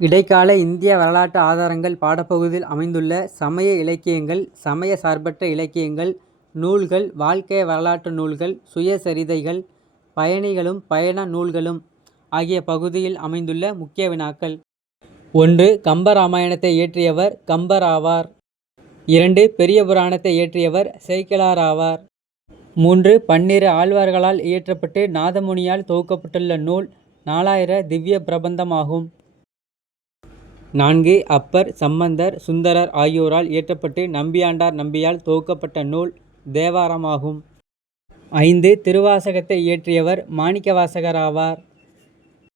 இடைக்கால இந்திய வரலாற்று ஆதாரங்கள் பாடப்பகுதியில் அமைந்துள்ள சமய இலக்கியங்கள், சமய சார்பற்ற இலக்கியங்கள், நூல்கள், வாழ்க்கை வரலாற்று நூல்கள், சுயசரிதைகள், பயணிகளும் பயண நூல்களும் ஆகிய பகுதியில் அமைந்துள்ள முக்கிய வினாக்கள். 1. கம்பராமாயணத்தை இயற்றியவர் கம்பர் ஆவார். 2. பெரிய புராணத்தை இயற்றியவர் சேக்கிழார் ஆவார். 3. 12 ஆழ்வார்களால் இயற்றப்பட்டு நாதமுனியால் தொகுக்கப்பட்டுள்ள நூல் நாலாயிர திவ்ய பிரபந்தம் ஆகும். 4. அப்பர், சம்பந்தர், சுந்தரர் ஆகியோரால் இயற்றப்பட்டு நம்பியாண்டார் நம்பியால் தொகுக்கப்பட்ட நூல் தேவாரம் ஆகும். 5. திருவாசகத்தை இயற்றியவர் மாணிக்கவாசகர் ஆவார்.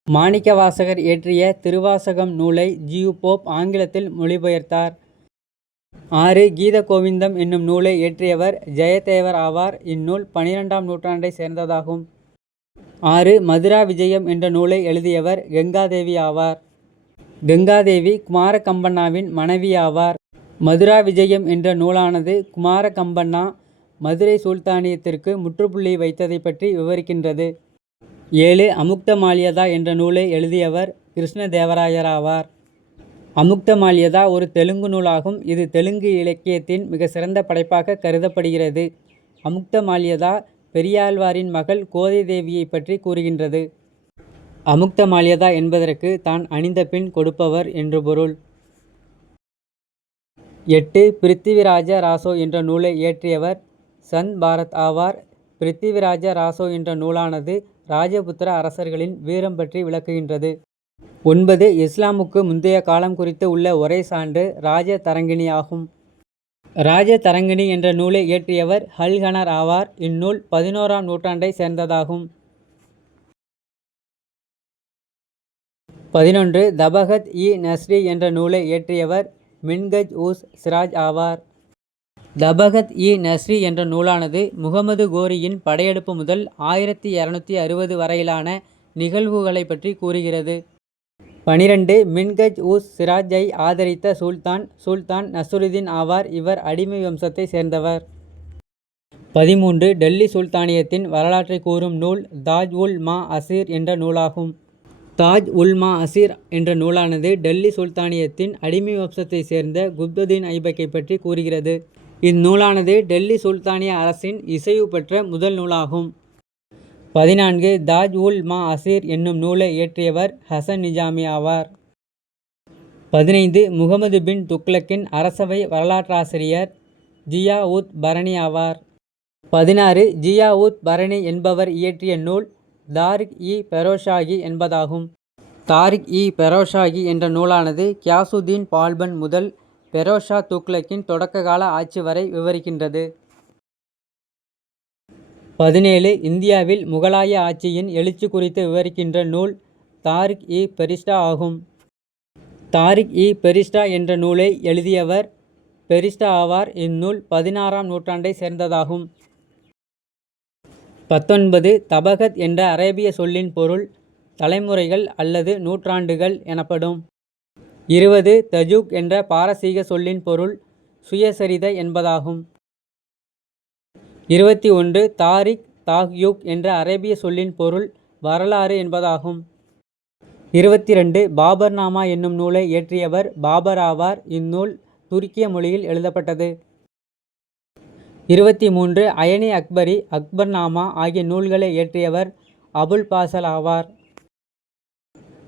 மாணிக்கவாசகர் இயற்றிய திருவாசகம் நூலை ஜியு போப் ஆங்கிலத்தில் மொழிபெயர்த்தார். 6. கீத கோவிந்தம் என்னும் நூலை இயற்றியவர் ஜெயதேவர் ஆவார். இந்நூல் 12ஆம் நூற்றாண்டை சேர்ந்ததாகும். 6. மதுரா விஜயம் என்ற நூலை எழுதியவர் கங்காதேவி ஆவார். கங்காதேவி குமாரகம்பண்ணாவின் மனைவி ஆவார். மதுரா விஜயம் என்ற நூலானது குமாரகம்பண்ணா மதுரை சுல்தானியத்திற்கு முற்றுப்புள்ளி வைத்ததை பற்றி விவரிக்கின்றது. 7. அமுக்தமால்யதா என்ற நூலை எழுதியவர் கிருஷ்ணதேவராயர் ஆவார். அமுக்தமால்யதா ஒரு தெலுங்கு நூலாகும். இது தெலுங்கு இலக்கியத்தின் மிக சிறந்த படைப்பாக கருதப்படுகிறது. அமுக்தமால்யதா பெரியாழ்வாரின் மகள் கோதை தேவியை பற்றி கூறுகின்றது. அமுக்தமால்யதா என்பதற்கு தான் அணிந்த பின் கொடுப்பவர் என்று பொருள். 8. பிருத்திவிராஜ ராசோ என்ற நூலை இயற்றியவர் சந்த் பாரத் ஆவார். பிருத்திவிராஜ ராசோ என்ற நூலானது ராஜபுத்திர அரசர்களின் வீரம் பற்றி விளக்குகின்றது. 9. இஸ்லாமுக்கு முந்தைய காலம் குறித்து உள்ள ஒரே சான்று ராஜ தரங்கிணி ஆகும். ராஜ தரங்கிணி என்ற நூலை இயற்றியவர் ஹல்கனர் ஆவார். இந்நூல் 11ஆம் நூற்றாண்டை சேர்ந்ததாகும். 11. தபகத் இ நஸ்ரி என்ற நூலை இயற்றியவர் மின்ஹஜ் உஸ் சிராஜ் ஆவார். தபகத் இ நஸ்ரி என்ற நூலானது முகமது கோரியின் படையெடுப்பு முதல் 1260 வரையிலான நிகழ்வுகளை பற்றி கூறுகிறது. 12. மின்ஹஜ் உஸ் சிராஜை ஆதரித்த சுல்தான் நசுருதீன் ஆவார். இவர் அடிமை வம்சத்தை சேர்ந்தவர். 13. டெல்லி சுல்தானியத்தின் வரலாற்றை கூறும் நூல் தாஜ் உல் மா அசீர் என்ற நூலாகும். தாஜ் உல் மா அசீர் என்ற நூலானது டெல்லி சுல்தானியத்தின் அடிமை வம்சத்தை சேர்ந்த குப்துதீன் ஐபக்கை பற்றி கூறுகிறது. இந்நூலானது டெல்லி சுல்தானிய அரசின் இசைவு பெற்ற முதல் நூலாகும். 14. தாஜ் உல் மா அசீர் என்னும் நூலை இயற்றியவர் ஹசன் நிஜாமி ஆவார். 15. முகமது பின் துக்ளக்கின் அரசவை வரலாற்றாசிரியர் ஜியா உத் பரணி ஆவார். 16. ஜியா உத் பரணி என்பவர் இயற்றிய நூல் தாரிக் இ பெரோஷாகி என்பதாகும். தாரிக் இ பெரோஷாகி என்ற நூலானது கியாசுதீன் பால்பன் முதல் பெரோஷா துக்ளக்கின் தொடக்ககால ஆட்சி வரை விவரிக்கின்றது. 17. இந்தியாவில் முகலாய ஆட்சியின் எழுச்சி குறித்து விவரிக்கின்ற நூல் தாரிக் இ பெரிஸ்டா ஆகும். தாரிக் இ பெரிஸ்டா என்ற நூலை எழுதியவர் பெரிஸ்டா ஆவார். இந்நூல் 16ஆம் நூற்றாண்டை சேர்ந்ததாகும். 19. தபகத் என்ற அரேபிய சொல்லின் பொருள் தலைமுறைகள் அல்லது நூற்றாண்டுகள் எனப்படும். 20. தஜூக் என்ற பாரசீக சொல்லின் பொருள் சுயசரிதை என்பதாகும். 21. தாரிக் தாஹ்யூக் என்ற அரேபிய சொல்லின் பொருள் வரலாறு என்பதாகும். 22. பாபர்நாமா என்னும் நூலை இயற்றியவர் பாபர் ஆவார். இந்நூல் துருக்கிய மொழியில் எழுதப்பட்டது. 23. அயனி அக்பரி, அக்பர்நாமா ஆகிய நூல்களை இயற்றியவர் அபுல் பாசல் ஆவார்.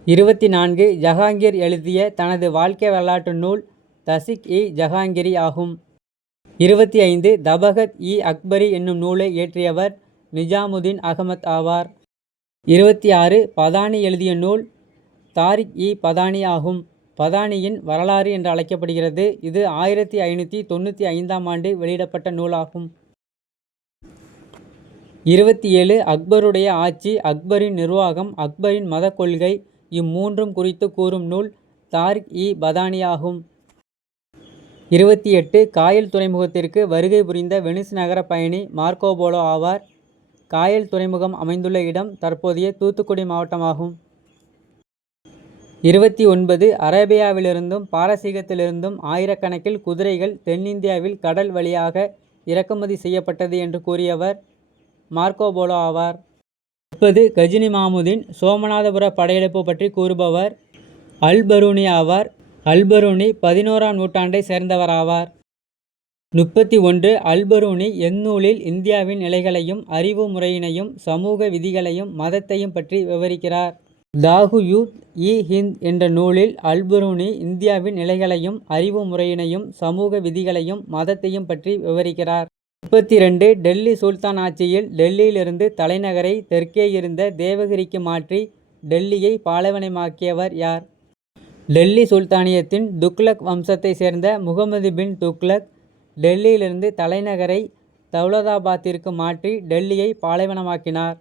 24. ஜஹாங்கீர் எழுதிய தனது வாழ்க்கை வரலாற்று நூல் தசிக் இ ஜஹாங்கிரி ஆகும். 25. தபகத் இ அக்பரி என்னும் நூலை இயற்றியவர் நிஜாமுதீன் அகமத் ஆவார். 26. பதானி எழுதிய நூல் தாரிக் இ பதானி ஆகும். பதானியின் வரலாறு என்று அழைக்கப்படுகிறது. இது 1595ஆம் ஆண்டு வெளியிடப்பட்ட நூலாகும். 27. அக்பருடைய ஆட்சி, அக்பரின் நிர்வாகம், அக்பரின் மத கொள்கை இம்மூன்றும் குறித்து கூறும் நூல் தாரிக் இ பதானி ஆகும். 28. காயல் துறைமுகத்திற்கு வருகை புரிந்த வெனிஸ் நகர பயணி மார்க்கோபோலோ ஆவார். காயல் துறைமுகம் அமைந்துள்ள இடம் தற்போதைய தூத்துக்குடி மாவட்டமாகும். 29. அரேபியாவிலிருந்தும் பாரசீகத்திலிருந்தும் ஆயிரக்கணக்கில் குதிரைகள் தென்னிந்தியாவில் கடல் வழியாக இறக்குமதி செய்யப்பட்டது என்று கூறியவர் மார்க்கோபோலோ ஆவார். 30. கஜினி மாமுதீன் சோமநாதபுர படையெடுப்பு பற்றி கூறுபவர் அல்-பரூனி ஆவார். அல்-பரூனி 11ஆம் நூற்றாண்டை சேர்ந்தவராவார். 31. அல்-பரூனி எந்நூலில் இந்தியாவின் நிலைகளையும் அறிவு முறையினையும் சமூக விதிகளையும் மதத்தையும் பற்றி விவரிக்கிறார். தாகுயூத்-இ-ஹிந்த் என்ற நூலில் அல்-பரூனி இந்தியாவின் நிலைகளையும் அறிவு முறையினையும் சமூக விதிகளையும் மதத்தையும் பற்றி விவரிக்கிறார். 32. டெல்லி சுல்தான் ஆட்சியில் டெல்லியிலிருந்து தலைநகரை தெற்கே இருந்த தேவகிரிக்கு மாற்றி டெல்லியை பாலைவனமாக்கியவர் யார்? டெல்லி சுல்தானியத்தின் துக்ளக் வம்சத்தை சேர்ந்த முகமது பின் துக்ளக் டெல்லியிலிருந்து தலைநகரை தௌலதாபாத்திற்கு மாற்றி டெல்லியை பாலைவனமாக்கினார்.